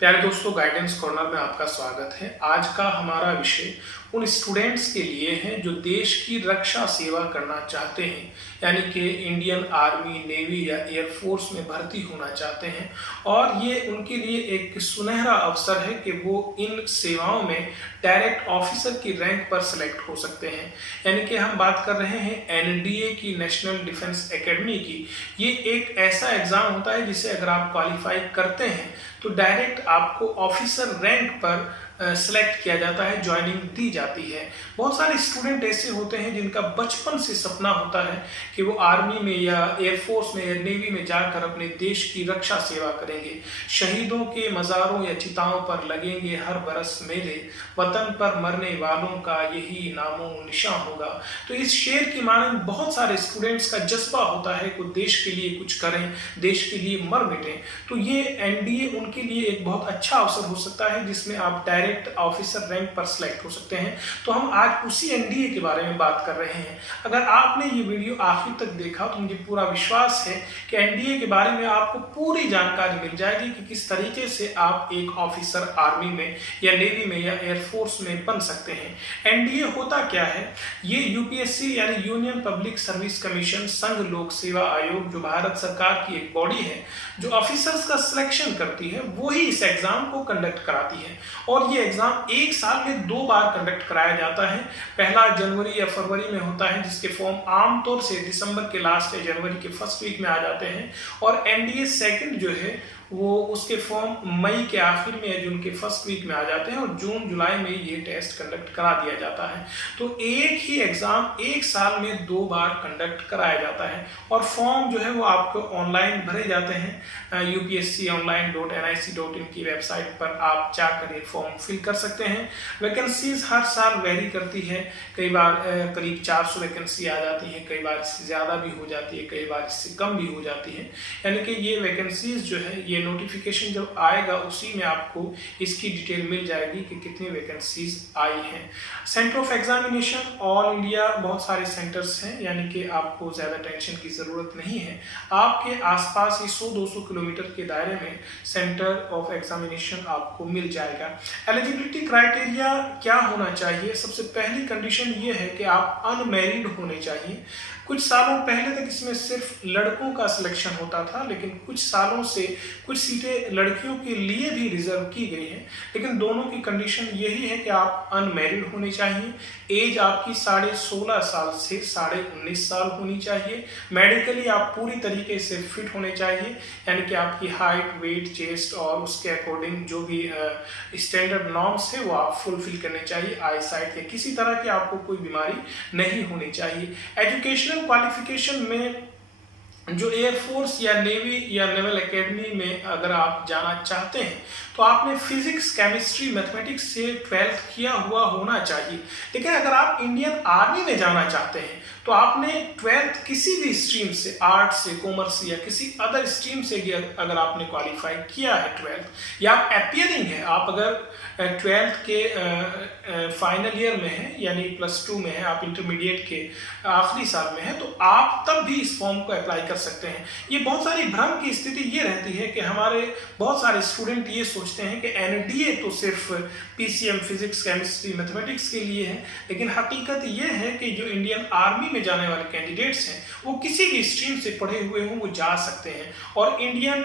प्यारे दोस्तों, guidance corner में आपका स्वागत है। आज का हमारा विषय उन स्टूडेंट्स के लिए है जो देश की रक्षा सेवा करना चाहते हैं, यानी कि इंडियन आर्मी, नेवी या एयरफोर्स में भर्ती होना चाहते हैं। और ये उनके लिए एक सुनहरा अवसर है कि वो इन सेवाओं में डायरेक्ट ऑफिसर की रैंक पर सेलेक्ट हो सकते हैं। यानी कि हम बात कर रहे हैं एनडीए की, नेशनल डिफेंस एकेडमी की। ये एक ऐसा एग्जाम होता है जिसे अगर आप क्वालिफाई करते हैं तो डायरेक्ट आपको ऑफिसर रैंक पर सेलेक्ट किया जाता है, ज्वाइनिंग दी जाती है। बहुत सारे स्टूडेंट ऐसे होते हैं जिनका बचपन से सपना होता है कि वो आर्मी में या एयरफोर्स में या नेवी में जाकर अपने देश की रक्षा सेवा करेंगे। शहीदों के मज़ारों या चिताओं पर लगेंगे हर बरस मेले, वतन पर मरने वालों का यही नामो निशान होगा। तो इस शेर की मानंद बहुत सारे स्टूडेंट्स का जज्बा होता है कि देश के लिए कुछ करें, देश के लिए मर मिटें। तो ये एनडीए उनके लिए एक बहुत अच्छा अवसर हो सकता है जिसमें आप डायरेक्ट ऑफिसर रैंक पर सिलेक्ट हो सकते हैं। तो हम आज उसी एनडीए के बारे में बात कर रहे हैं। अगर आपने ये वीडियो आखिर तक देखा तो मुझे पूरा विश्वास है कि एनडीए के बारे में आपको पूरी जानकारी मिल जाएगी कि किस तरीके से आप एक ऑफिसर आर्मी में या नेवी में या एयरफोर्स में बन सकते हैं। एनडीए होता क्या है? ये यूपीएससी यानी यूनियन पब्लिक सर्विस कमीशन, संघ लोक सेवा आयोग, जो भारत सरकार की एक बॉडी है जो ऑफिसर्स का सिलेक्शन करती है, वो ही इस एग्जाम को कंडक्ट कराती है। और ये एग्जाम एक साल में 2 बार कंडक्ट कराया जाता है। पहला जनवरी या फरवरी में होता है, जिसके फॉर्म आमतौर से दिसंबर के लास्ट या जनवरी के फर्स्ट वीक में आ जाते हैं। और एनडीए सेकंड जो है वो उसके फॉर्म मई के आखिर में या जून के फर्स्ट वीक में आ जाते हैं और जून जुलाई में ये टेस्ट कंडक्ट करा दिया जाता है। तो एक ही एग्जाम एक साल में 2 बार कंडक्ट कराया जाता है। और फॉर्म जो है वो आपको ऑनलाइन भरे जाते हैं। upsconline.nic.in की वेबसाइट पर आप जाकर ये फॉर्म फिल कर सकते हैं। वैकेंसीज हर साल वेरी करती है। कई बार करीब 400 वैकेंसी आ जाती है, कई बार इससे ज़्यादा भी हो जाती है, कई बार इससे कम भी हो जाती है। यानी कि ये वैकेंसीज जो है, ये नोटिफिकेशन जब आएगा उसी में आपको इसकी डिटेल मिल जाएगी कि कितनी वैकेंसीज आई हैं। Centre of examination all India बहुत सारे सेंटर्स हैं, यानी कि आपको ज़्यादा टेंशन की ज़रूरत नहीं है। आपके आसपास ही 100-200 किलोमीटर के दायरे में सेंटर ऑफ एग्जामिनेशन आपको मिल जाएगा। एलिजिबिलिटी क्राइटेरिया क्या होना चाहिए? सबसे पहली कंडीशन ये है कि आप अनमैरिड होने चाहिए। कुछ सालों पहले तक इसमें सिर्फ लड़कों का सिलेक्शन होता था, लेकिन कुछ सालों से कुछ सीटें लड़कियों के लिए भी रिजर्व की गई हैं। लेकिन दोनों की कंडीशन यही है कि आप अनमैरिड होने चाहिए। एज आपकी 16.5 साल से 19.5 साल होनी चाहिए। मेडिकली आप पूरी तरीके से फिट होने चाहिए, यानी कि आपकी हाइट, वेट, चेस्ट और उसके अकॉर्डिंग जो भी स्टैंडर्ड नॉर्म्स है वो आप फुलफिल करने चाहिए। आई साइट या किसी तरह की आपको कोई बीमारी नहीं होनी चाहिए। एजुकेशनल क्वालिफिकेशन में जो एयरफोर्स या नेवी या नेवल एकेडमी में अगर आप जाना चाहते हैं तो आपने फिजिक्स, केमिस्ट्री, मैथमेटिक्स से 12th किया हुआ होना चाहिए। लेकिन अगर आप इंडियन आर्मी में जाना चाहते हैं तो आपने 12th किसी भी स्ट्रीम से, आर्ट से, कॉमर्स या किसी अदर स्ट्रीम से अगर आपने क्वालिफाई किया है 12th, या आप अपियरिंग है, आप अगर 12th के फाइनल ईयर में है यानी +2 में है, आप इंटरमीडिएट के आखिरी साल में है, तो आप तब भी इस फॉर्म को अप्लाई कर सकते हैं। ये बहुत सारी भ्रम की स्थिति ये रहती है कि हमारे बहुत सारे स्टूडेंट ये सोचते हैं कि एनडीए तो सिर्फ पीसीएम, फिजिक्स, केमिस्ट्री, मैथमेटिक्स के लिए है। लेकिन हकीकत ये है कि जो इंडियन आर्मी में जाने वाले कैंडिडेट्स हैं वो किसी भी स्ट्रीम से पढ़े हुए हों, वो जा सकते हैं। और इंडियन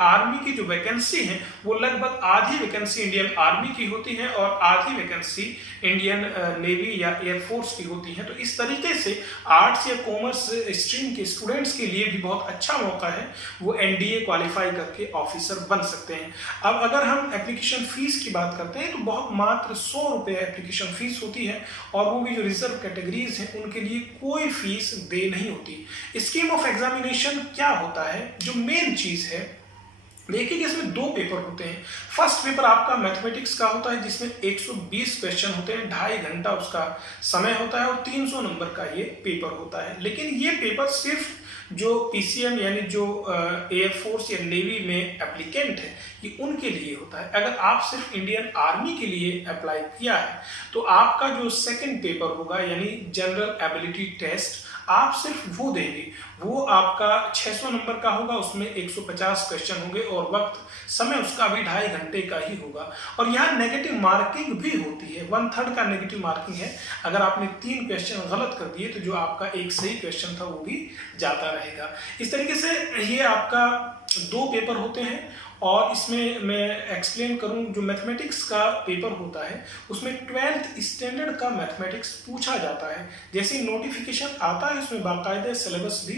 आर्मी की जो वैकेंसी है वो लगभग आधी वैकेंसी इंडियन आर्मी की होती है और आधी वैकेंसी इंडियन नेवी या एयरफोर्स की होती है। तो इस तरीके से आर्ट्स या कॉमर्स स्ट्रीम के स्टूडेंट्स के लिए भी बहुत अच्छा मौका है, वो एनडीए क्वालिफाई करके ऑफिसर बन सकते हैं। अब अगर हम एप्लीकेशन फीस की बात करते हैं तो बहुत मात्र 100 रुपये एप्लीकेशन फीस होती है, और वो भी जो रिजर्व कैटेगरीज हैं उनके लिए कोई फीस दे नहीं होती। स्कीम ऑफ एग्जामिनेशन क्या होता है? जो मेन चीज़ है, देखिए कि इसमें 2 पेपर होते हैं। फर्स्ट पेपर आपका मैथमेटिक्स का होता है जिसमें 120 क्वेश्चन होते हैं, 2.5 घंटा उसका समय होता है और 300 नंबर का ये पेपर होता है। लेकिन ये पेपर सिर्फ जो पीसीएम यानी जो एयरफोर्स या नेवी में एप्लीकेंट है ये उनके लिए होता है। अगर आप सिर्फ इंडियन आर्मी के लिए अप्लाई किया है तो आपका जो सेकंड पेपर होगा यानी जनरल एबिलिटी टेस्ट, आप सिर्फ वो देंगे, वो आपका 600 नंबर का होगा, उसमें 150 क्वेश्चन होंगे और वक्त समय उसका भी 2.5 घंटे का ही होगा। और यहाँ नेगेटिव मार्किंग भी होती है, 1/3 का नेगेटिव मार्किंग है। अगर आपने 3 क्वेश्चन गलत कर दिए तो जो आपका एक सही क्वेश्चन था वो भी जाता रहेगा। इस तरीके से ये आपका 2 पेपर होते हैं। और इसमें मैं एक्सप्लेन करूं, जो मैथमेटिक्स का पेपर होता है उसमें 12th स्टैंडर्ड का मैथमेटिक्स पूछा जाता है। जैसे नोटिफिकेशन आता है उसमें बाकायदा सिलेबस भी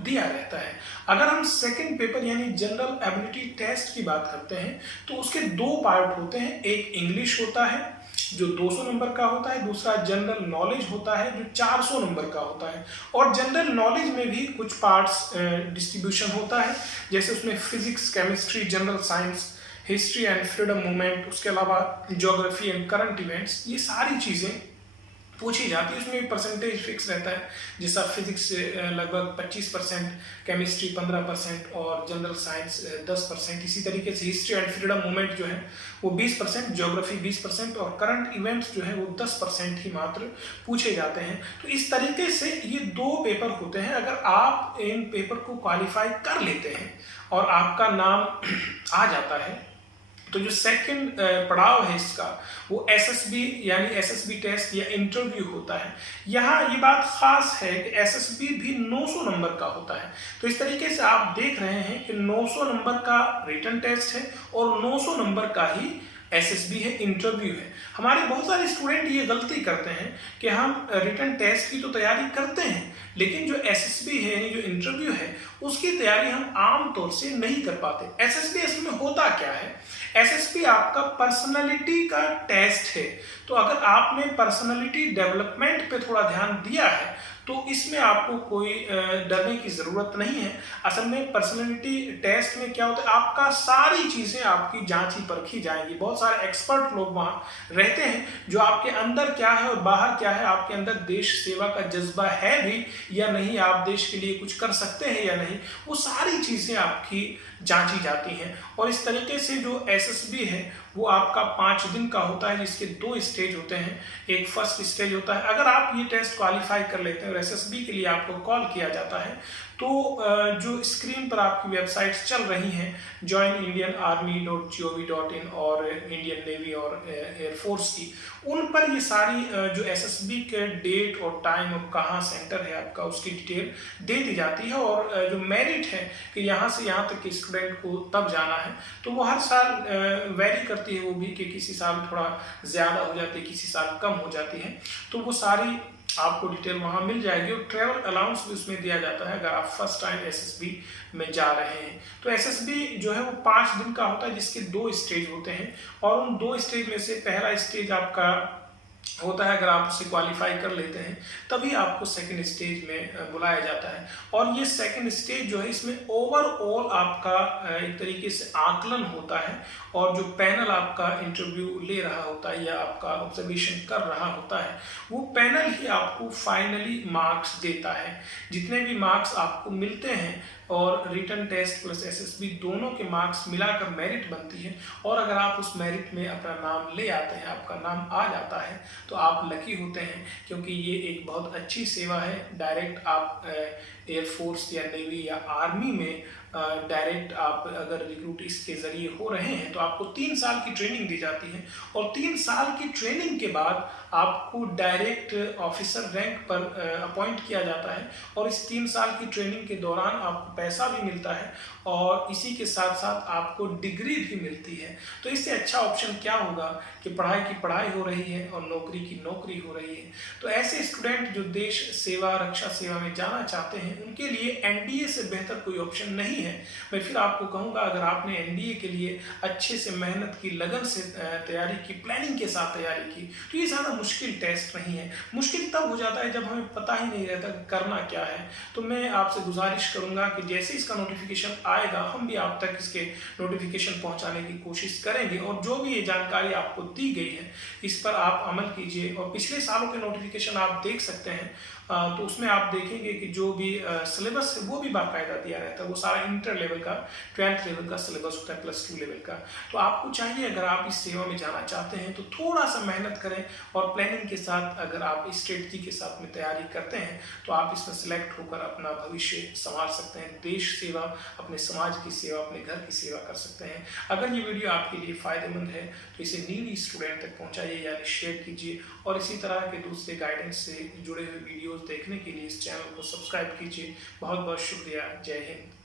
दिया रहता है। अगर हम सेकंड पेपर यानी जनरल एबिलिटी टेस्ट की बात करते हैं तो उसके 2 पार्ट होते हैं। एक इंग्लिश होता है जो 200 नंबर का होता है, दूसरा जनरल नॉलेज होता है जो 400 नंबर का होता है। और जनरल नॉलेज में भी कुछ पार्ट्स डिस्ट्रीब्यूशन होता है, जैसे उसमें physics, chemistry, general science, history and freedom movement, उसके अलावा ज्योग्राफी एंड करंट इवेंट्स, ये सारी चीज़ें पूछी जाती है। उसमें भी परसेंटेज फिक्स रहता है, जैसा फिजिक्स से लगभग 25%, केमिस्ट्री 15% और जनरल साइंस 10%। इसी तरीके से हिस्ट्री एंड फ्रीडम मूवमेंट जो है वो 20%, ज्योग्राफी 20% और करंट इवेंट्स जो है वो 10% ही मात्र पूछे जाते हैं। तो इस तरीके से ये 2 पेपर होते हैं। अगर आप इन पेपर को क्वालिफाई कर लेते हैं और आपका नाम आ जाता है तो जो सेकंड पड़ाव है इसका वो एसएसबी यानी एसएसबी टेस्ट या इंटरव्यू होता है। यहाँ ये बात खास है कि एसएसबी भी 900 नंबर का होता है। तो इस तरीके से आप देख रहे हैं कि 900 नंबर का रिटन टेस्ट है और 900 नंबर का ही एसएसबी है, इंटरव्यू है। हमारे बहुत सारे स्टूडेंट ये गलती करते हैं कि हम रिटन टेस्ट की तो तैयारी करते हैं लेकिन जो एसएसबी है यानी जो इंटरव्यू है उसकी तैयारी हम आम तौर से नहीं कर पाते। एसएसबी असल में होता क्या है? एसएसबी आपका पर्सनालिटी का टेस्ट है। तो अगर आपने पर्सनालिटी डेवलपमेंट पे थोड़ा ध्यान दिया है तो इसमें आपको कोई डरने की ज़रूरत नहीं है। असल में पर्सनालिटी टेस्ट में क्या होता है, आपका सारी चीज़ें आपकी जांची परखी जाएंगी। बहुत सारे एक्सपर्ट लोग वहाँ रहते हैं जो आपके अंदर क्या है और बाहर क्या है, आपके अंदर देश सेवा का जज्बा है भी या नहीं, आप देश के लिए कुछ कर सकते हैं या नहीं, वो सारी चीज़ें आपकी जांची जाती हैं। और इस तरीके से जो एसएसबी है वो आपका 5 दिन का होता है, जिसके 2 स्टेज होते हैं। एक फर्स्ट स्टेज होता है। अगर आप ये टेस्ट क्वालिफाई कर लेते हैं और एसएसबी के लिए आपको कॉल किया जाता है तो जो स्क्रीन पर आपकी वेबसाइट्स चल रही हैं joinindianarmy.gov.in और इंडियन नेवी और एयरफोर्स की, उन पर ये सारी जो एसएसबी के डेट और टाइम और कहाँ सेंटर है आपका उसकी डिटेल दे दी जाती है। और जो मेरिट है कि यहाँ से यहाँ तक के स्टूडेंट को तब जाना है तो वो हर साल वेरी करती है वो भी, कि किसी साल थोड़ा ज़्यादा हो जाती है, किसी साल कम हो जाती है। तो वो सारी आपको डिटेल वहाँ मिल जाएगी और ट्रैवल अलाउंस भी उसमें दिया जाता है अगर आप फर्स्ट टाइम एसएसबी में जा रहे हैं। तो एसएसबी जो है वो 5 दिन का होता है, जिसके 2 स्टेज होते हैं। और उन 2 स्टेज में से पहला स्टेज आपका होता है, अगर आप उसे क्वालिफाई कर लेते हैं तभी आपको सेकंड स्टेज में बुलाया जाता है। और ये सेकंड स्टेज जो है इसमें ओवरऑल आपका एक तरीके से आकलन होता है और जो पैनल आपका इंटरव्यू ले रहा होता है या आपका ऑब्जर्वेशन कर रहा होता है वो पैनल ही आपको फाइनली मार्क्स देता है। जितने भी मार्क्स आपको मिलते हैं और रिटन टेस्ट प्लस एसएसबी दोनों के मार्क्स मिलाकर मेरिट बनती है। और अगर आप उस मेरिट में अपना नाम ले आते हैं, आपका नाम आ जाता है, तो आप लकी होते हैं, क्योंकि ये एक बहुत अच्छी सेवा है। डायरेक्ट आप एयरफोर्स या नेवी या आर्मी में डायरेक्ट आप अगर रिक्रूट इसके ज़रिए हो रहे हैं तो आपको 3 साल की ट्रेनिंग दी जाती है। और 3 साल की ट्रेनिंग के बाद आपको डायरेक्ट ऑफिसर रैंक पर अपॉइंट किया जाता है। और इस 3 साल की ट्रेनिंग के दौरान आपको पैसा भी मिलता है और इसी के साथ साथ आपको डिग्री भी मिलती है। तो इससे अच्छा ऑप्शन क्या होगा कि पढ़ाई की पढ़ाई हो रही है और नौकरी की नौकरी हो रही है। तो ऐसे स्टूडेंट जो देश सेवा, रक्षा सेवा में जाना चाहते हैं उनके लिए एनडीए से बेहतर कोई ऑप्शन नहीं है। मैं फिर आपको कहूँगा, अगर आपने एनडीए के लिए अच्छे से मेहनत की, लगन से तैयारी की, प्लानिंग के साथ तैयारी की, तो ये ज़्यादा मुश्किल टेस्ट नहीं है। मुश्किल तब हो जाता है जब हमें पता ही नहीं रहता कि करना क्या है। तो मैं आपसे गुजारिश करूँगा कि जैसे इसका नोटिफिकेशन आएगा हम भी आप तक इसके नोटिफिकेशन पहुँचाने की कोशिश करेंगे। और जो भी ये जानकारी आपको दी गई है इस पर आप अमल कीजिए। और पिछले सालों के नोटिफिकेशन आप देख सकते हैं तो उसमें आप देखेंगे कि जो भी सिलेबस है वो भी बाकायदा दिया रहता है। वो सारा इंटर लेवल का 12th लेवल का सिलेबस होता है, +2 लेवल का। तो आपको चाहिए अगर आप इस सेवा में जाना चाहते हैं तो थोड़ा सा मेहनत करें और प्लानिंग के साथ अगर आप स्ट्रेटजी के साथ में तैयारी करते हैं तो आप इसमें सेलेक्ट होकर अपना भविष्य संवार सकते हैं, देश सेवा, अपने समाज की सेवा, अपने घर की सेवा कर सकते हैं। अगर ये वीडियो आपके लिए फ़ायदेमंद है तो इसे नीडी स्टूडेंट तक पहुंचाइए, यानी शेयर कीजिए, और इसी तरह के दूसरे गाइडेंस से जुड़े हुए वीडियोस देखने के लिए इस चैनल को सब्सक्राइब कीजिए। बहुत बहुत शुक्रिया। जय हिंद।